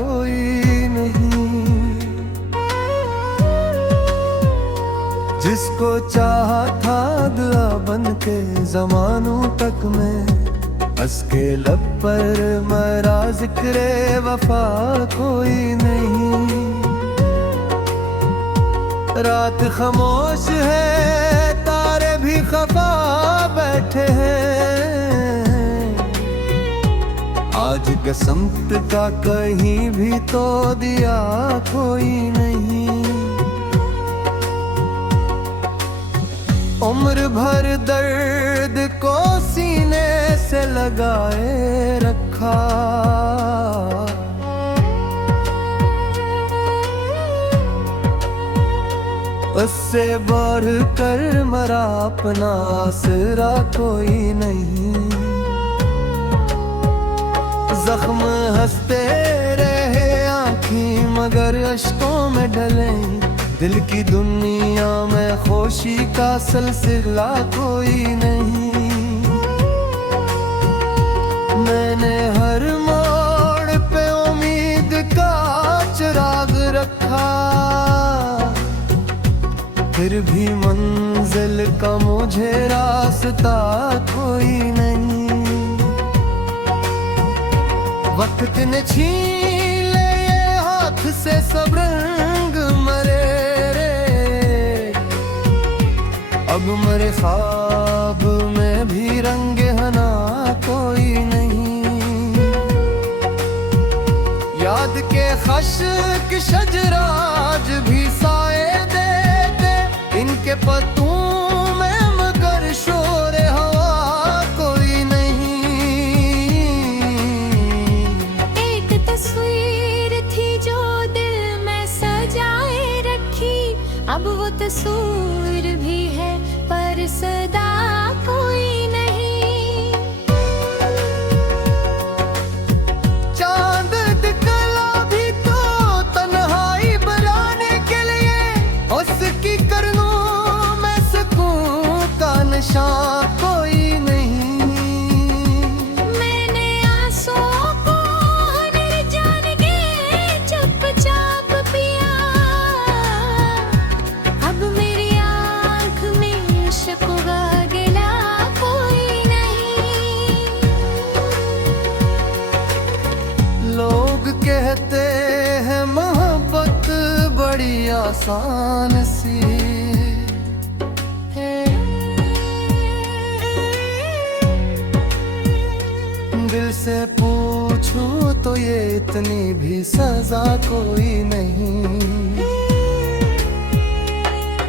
कोई नहीं। जिसको चाहा था दुआ बन के ज़मानों तक में, हंस के लब पर मरा जिक्रे वफा कोई नहीं। रात खामोश है, तारे भी खफा बैठे हैं। आज किस्मत का कहीं भी तो दिया कोई नहीं। उम्र भर दर्द को सीने से लगाए रखा, उससे बढ़ कर मरा अपना आसरा कोई नहीं। जख्म हंसते रहे आँखें मगर अश्कों में ढले, दिल की दुनिया में खुशी का सिलसिला कोई नहीं। मैंने हर मोड़ पे उम्मीद का चिराग रखा, फिर भी मंजिल का मुझे रास्ता कोई नहीं। वक्त ने छीन ले ये हाथ से सब रंग मरे रे, अब मेरे ख्वाब में भी रंग हना कोई नहीं। याद के खश्क शजराज भी साए देते, इनके पत्तों में मगर शोर हवा कोई नहीं। एक तस्वीर थी जो दिल में सजाए रखी, अब वो तस्वीर भी है पर सदा कोई नहीं। चांद दिखला भी तो तन्हाई बनाने के लिए, उसकी करनों में सुकून का निशान कोई नहीं। मैंने आंसुओं को निर्जान के चुपचाप पिया, अब मेरी आँख में शिकवा गिला कोई नहीं। लोग कहते हैं मोहब्बत बड़ी आसान सी है, दिल से पूछूं तो ये इतनी भी सजा कोई नहीं।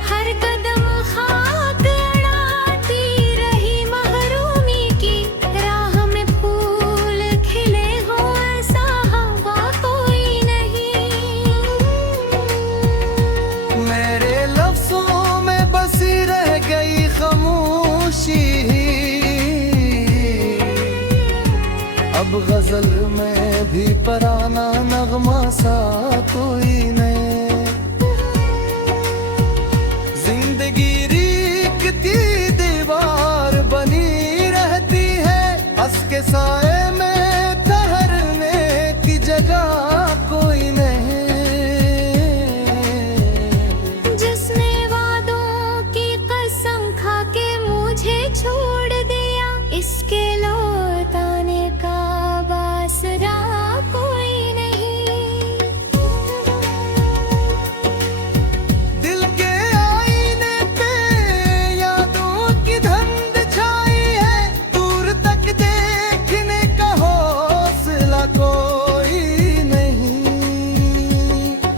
हर कदम खाक अड़ाती रही महरूमी की, राह में फूल खिले हो ऐसा हवा कोई नहीं। मेरे लफ्ज़ों में बसी रह गई खामोशी, अब गजल में भी पराना नगमा सा कोई नहीं। जिंदगी रीखती दीवार बनी रहती है, हंस के साए में ठहरने की जगह कोई नहीं। जिसने वादों की कसम खा के मुझे छोड़ दिया, इसके लौटाने का बासरा कोई नहीं। दिल के आईने पे यादों की धुंध छाई है, दूर तक देखने का हौसला कोई नहीं।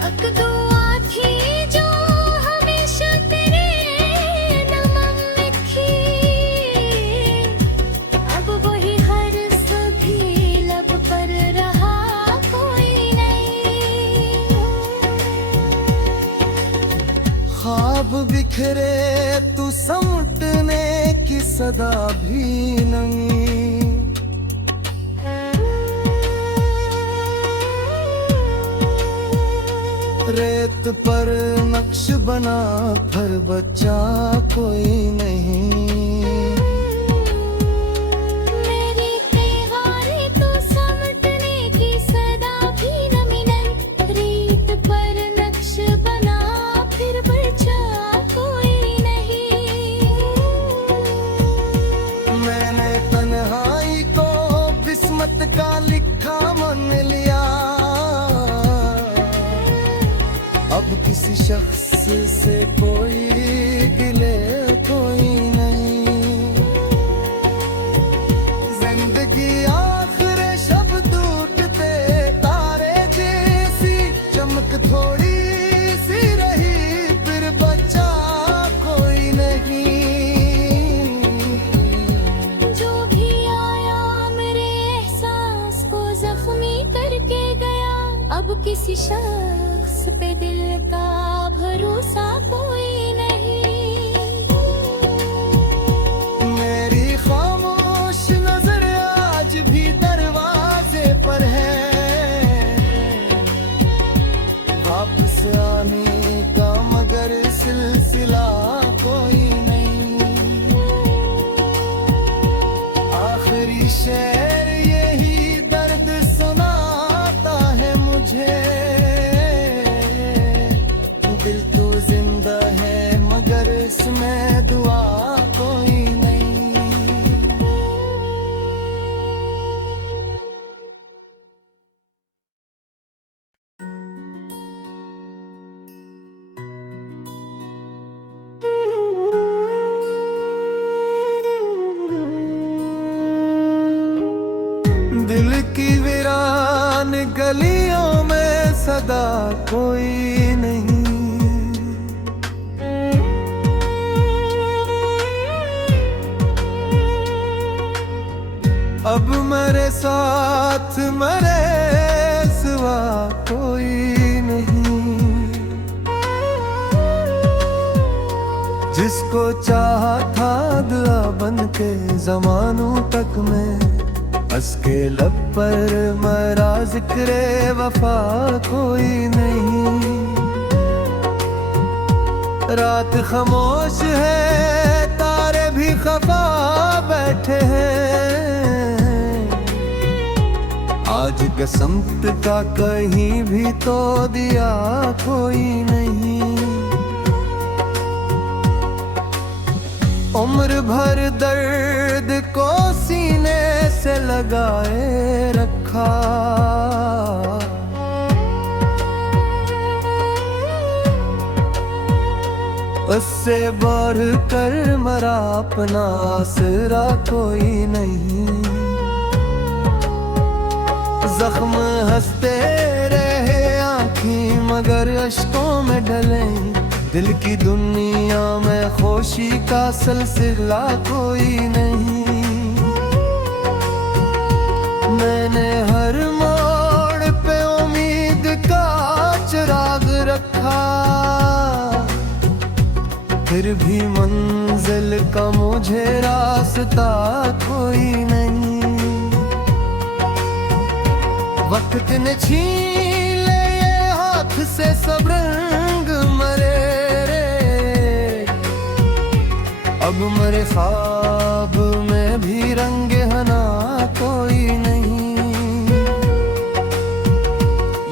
एक दुआ थी जो हमेशा तेरे नमन में थी, अब वही हर सभी लब पर रहा कोई नहीं। ख्वाब बिखरे तू समटने की सदा भी नहीं। रेत पर नक्श बना पर बच्चा कोई नहीं। मेरी त्योहारी तो समटने की सदा भी न मिला, किसी शख्स से कोई गिले कोई नहीं। जिंदगी आखिर शब टूटते तारे जैसी चमक थोड़ी सी रही, फिर बचा कोई नहीं। जो भी आया मेरे एहसास को जख्मी करके गया, अब किसी शख्स पे दिल का भरोसा कोई नहीं। मेरी खामोश नजर आज भी दरवाजे पर है, वापस आने का मगर सिलसिला कोई नहीं। आखिरी शेर यही दर्द सुनाता है मुझे, दिल तो जिंदा है मगर इसमें दुआ कोई नहीं। दिल की वीरान गलियों में सदा कोई नहीं। अब मेरे साथ मेरे सिवा कोई नहीं। जिसको चाहा था दुआ बन के ज़मानों तक में, हंस के लब पर मेरा जिक्र वफा कोई नहीं। रात खामोश है तारे भी खफा बैठे हैं, आज कसमत का कहीं भी तो दिया कोई नहीं। उम्र भर दर्द को सीने से लगाए रखा, उससे बढ़ कर मरा अपना आसरा कोई नहीं। जख्म हंसते रहे आँखें मगर अश्कों में ढले, दिल की दुनिया में खुशी का सिलसिला कोई नहीं। मैंने हर मोड़ पे उम्मीद का चिराग रखा, फिर भी मंजिल का मुझे रास्ता कोई नहीं। वक्त ने छीन ले ये हाथ से सब रंग मरे, अब मेरे ख्वाब में भी रंग हना कोई नहीं।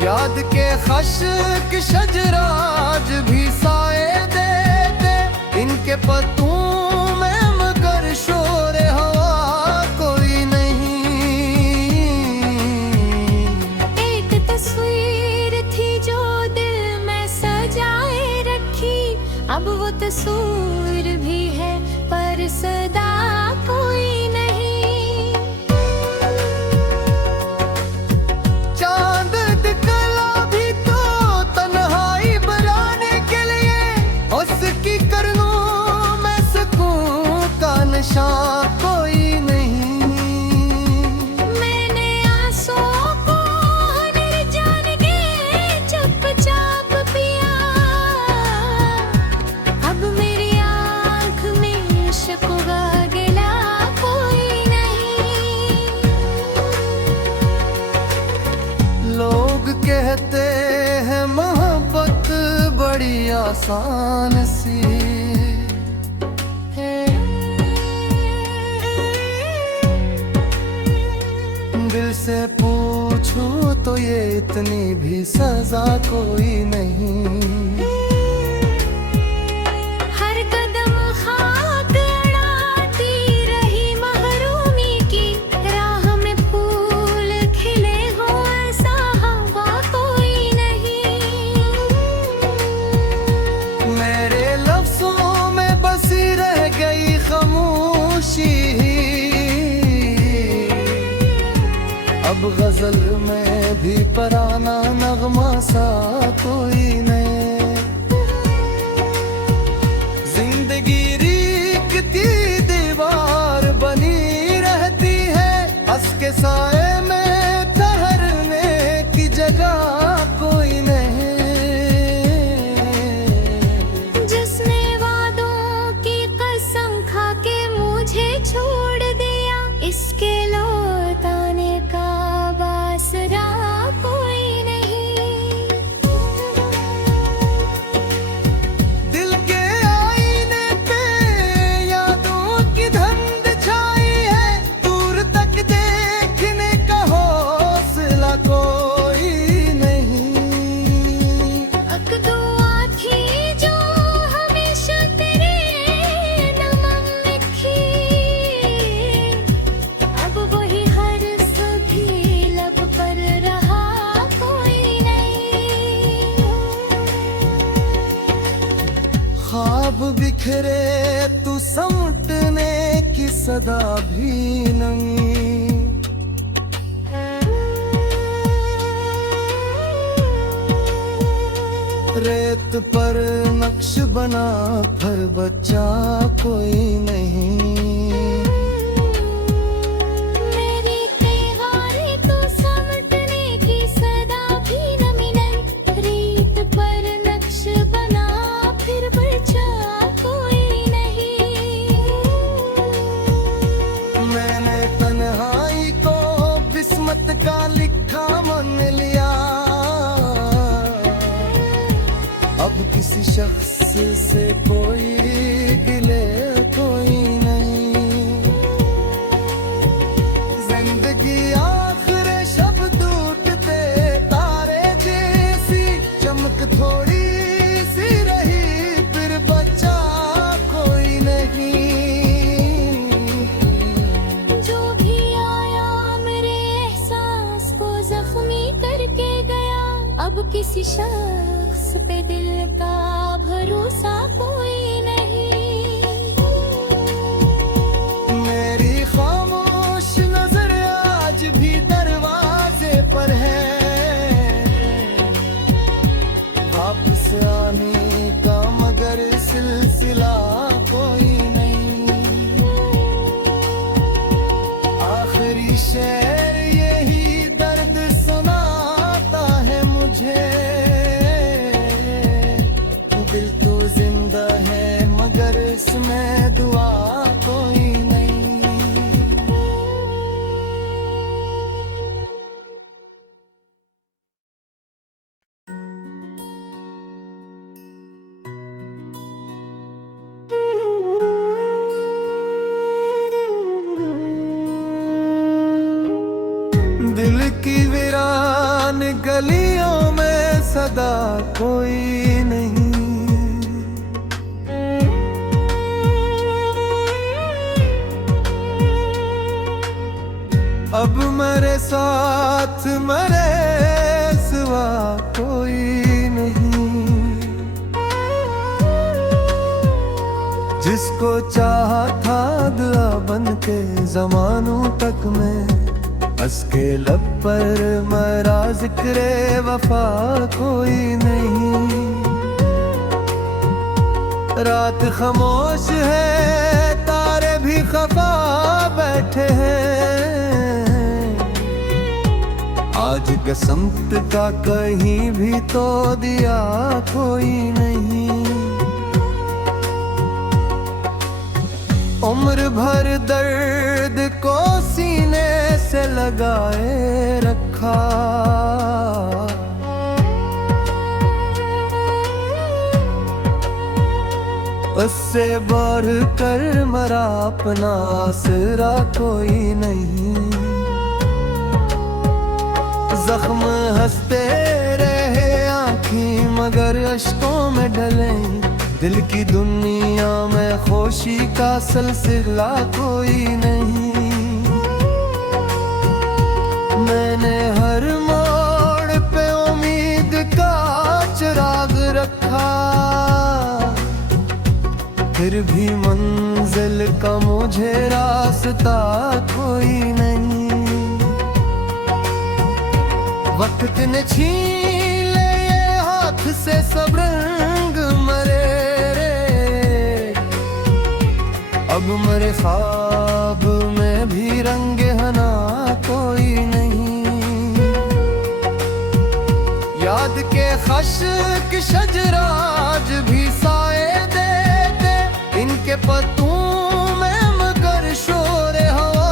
याद के खश्क शजराज भी साए देते, इनके पत्तों में मगर शोर हवा कोई नहीं। एक तस्वीर थी जो दिल में सजाए रखी, अब वो तस्वीर भी है पर सदा कोई नहीं। चांद दिखला भी तो तन्हाई बनाने के लिए, उसकी करनों में सुकून का निशान कोई नहीं। मैंने आंसुओं को निर्जान के चुपचाप पिया, अब मेरी आँख में शिकवा गिला कोई नहीं। लोग कहते हैं मोहब्बत बड़ी आसान सी है, दिल से पूछूं तो ये इतनी भी सजा कोई नहीं। हर कदम खाक अड़ाती रही महरूमी की, राह में फूल खिले हो ऐसा हवा कोई नहीं। भी पराना नगमा सा कोई नहीं। जिंदगी रीखती दीवार बनी रहती है, हंस के साए में ठहरने की जगह कोई नहीं। जिसने वादों की कसम खा के मुझे छोड़ दिया, इसके लौटाने का बासरा कोई नहीं। दिल के आईने पे यादों की धुंध छाई है, दूर तक देखने का हौसला कोई नहीं। एक दुआ थी जो हमेशा तेरे नमन में थी, अब वही हर सभी लब पर रहा कोई नहीं। ख्वाब बिखरे तू समटने की सदा भी नहीं। रेत पर नक्श बना पर बच्चा कोई नहीं। मेरी त्योहारी तो समटने की सदा भी न मिलन, रीत पर नक्श बना फिर बचा कोई नहीं। मैंने तन्हाई को किस्मत का लिखा मान लिया, अब किसी शख्स से कोई गिले कोई नहीं। जिंदगी आखिर शब टूटते तारे जैसी, चमक थोड़ी सी रही फिर बचा कोई नहीं। जो भी आया मेरे एहसास को जख्मी करके गया, अब किसी शख्स पे दिल का भरोसा कोई नहीं। मेरी खामोश नजर आज भी दरवाजे पर है, वापस आने का मगर सिलसिला कोई नहीं। आखिरी शेर यही दर्द सुनाता है मुझे, दिल तो जिंदा है मगर इसमें दुआ कोई नहीं। दिल की वीरान गलियों में सदा कोई नहीं। अब मेरे साथ मेरे सिवा कोई नहीं। जिसको चाहा था दुआ बन के ज़मानों तक में, हंस के लब पर मेरा जिक्र वफा कोई नहीं। रात खामोश है तारे भी खफा बैठे हैं, आज कसमत का कहीं भी तो दिया कोई नहीं। उम्र भर दर्द को सीने से लगाए रखा, उससे बढ़ कर मरा अपना आसरा कोई नहीं। जख्म हंसते रहे आँखें मगर अश्कों में ढले, दिल की दुनिया में खुशी का सिलसिला कोई नहीं। मैंने हर मोड़ पे उम्मीद का चिराग रखा, फिर भी मंजिल का मुझे रास्ता कोई नहीं। वक्त ने छीन ले ये हाथ से सब रंग मरे रे। अब मरे ख्वाब में भी रंगे हना कोई नहीं। याद के खश्क शजराज भी साए देते इनके पत्तों में, मगर शोर हवा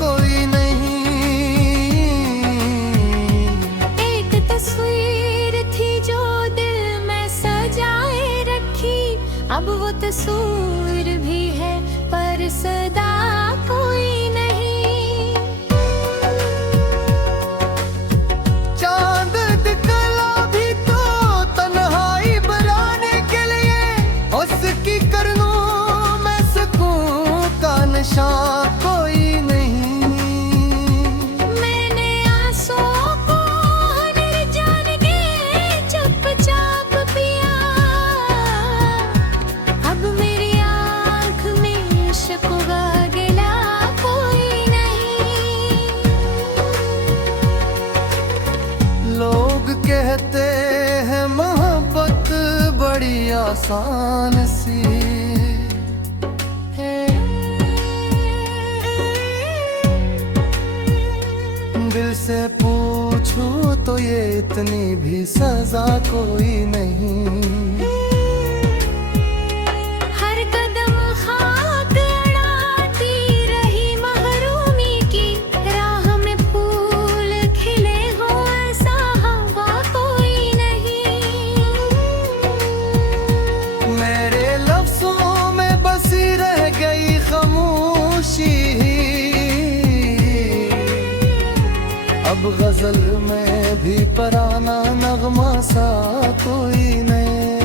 कोई नहीं। एक तस्वीर थी जो दिल में सजाए रखी, अब वो तस्वीर भी है पर सदा कोई नहीं। चांद दिखला भी तो तन्हाई बनाने के लिए, उसकी करनों में सुकून का निशान कोई नहीं। मैंने आंसुओं को निर्जान के चुपचाप पिया, अब मेरी आँख में शिकवा गिला कोई नहीं। लोग कहते हैं मोहब्बत बड़ी आसान सी है, दिल से पूछूं तो ये इतनी भी सजा कोई नहीं। हर कदम खाक अड़ाती रही महरूमी की, राह में फूल खिले हो ऐसा हवा कोई नहीं। मेरे लफ्जों में बसी रह गई खामोशी, अब गजल में भी पराना नगमा सा कोई नहीं।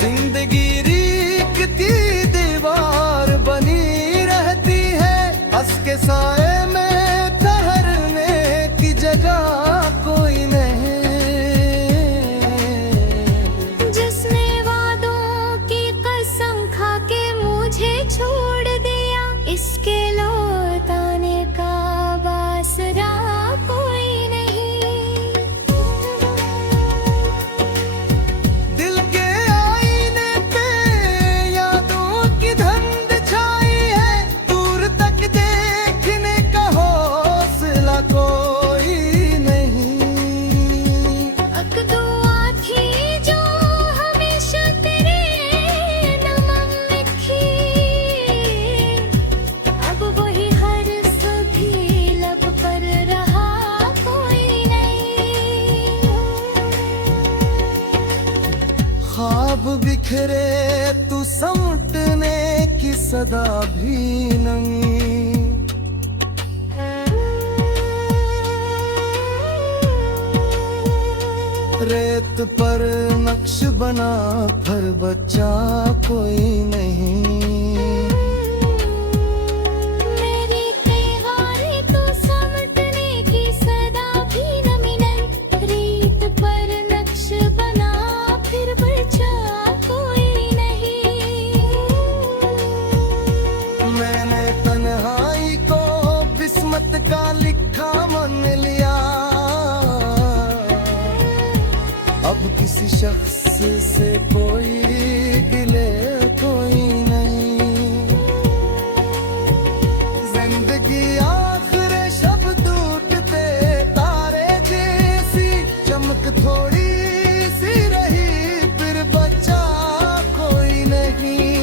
जिंदगी रीखती दीवार बनी रहती है, हंस के साए में ठहरने की जगह कोई नहीं। जिसने वादों की कसम खा के मुझे छोड़ दिया, इसके लौटाने का बासरा कोई नहीं। दिल के आईने पे यादों की धुंध छाई है, दूर तक देखने का हौसला कोई नहीं। एक दुआ थी जो हमेशा तेरे नमन में थी, अब वही हर सभी लब पर रहा कोई नहीं। ख्वाब बिखरे तू समटने की सदा भी नहीं। रेत पर नक्श बना पर बच्चा कोई नहीं। मेरी त्योहारें तो समटने की सदा भी न मिलन, रीत पर नक्श बना फिर बचा कोई नहीं। मैंने तन्हाई को बिस्मत का लिखा मान लिया, अब किसी शख्स से कोई गिले कोई नहीं। जिंदगी आखिर शब्द टूटते तारे जैसी, चमक थोड़ी सी रही फिर बचा कोई नहीं।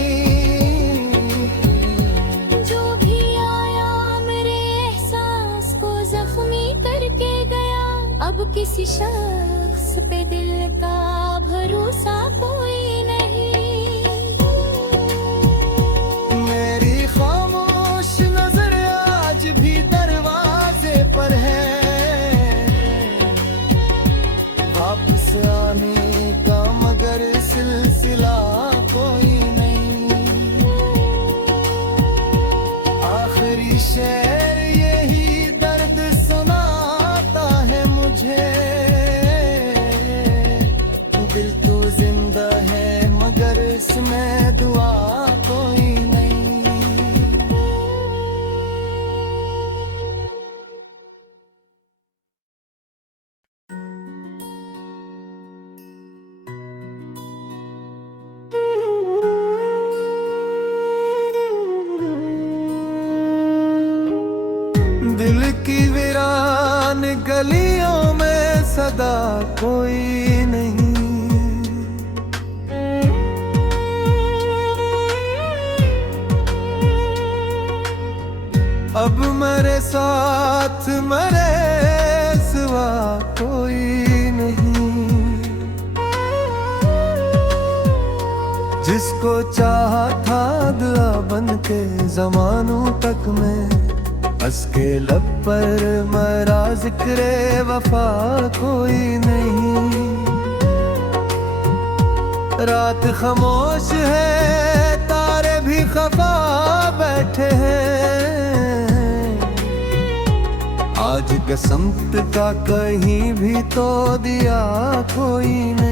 जो भी आया मेरे एहसास को जख्मी करके गया, अब किसी शख्स पे दिल का भरोसा कोई नहीं। मेरी खामोश नजर आज भी दरवाजे पर है, वापस आने का मगर सिलसिला कोई नहीं। आखिरी शेर यही दर्द सुनाता है मुझे, दिल तो जिंदा है मगर इसमें दुआ कोई नहीं। गलियों में सदा कोई नहीं। अब मेरे साथ मेरे सिवा कोई नहीं। जिसको चाहा था दुआ बन के ज़मानों तक में, हंस के लब पर मेरा जिक्रे वफा कोई नहीं। रात खामोश है, तारे भी खफा बैठे हैं। आज कसमत का कहीं भी तो दिया कोई नहीं।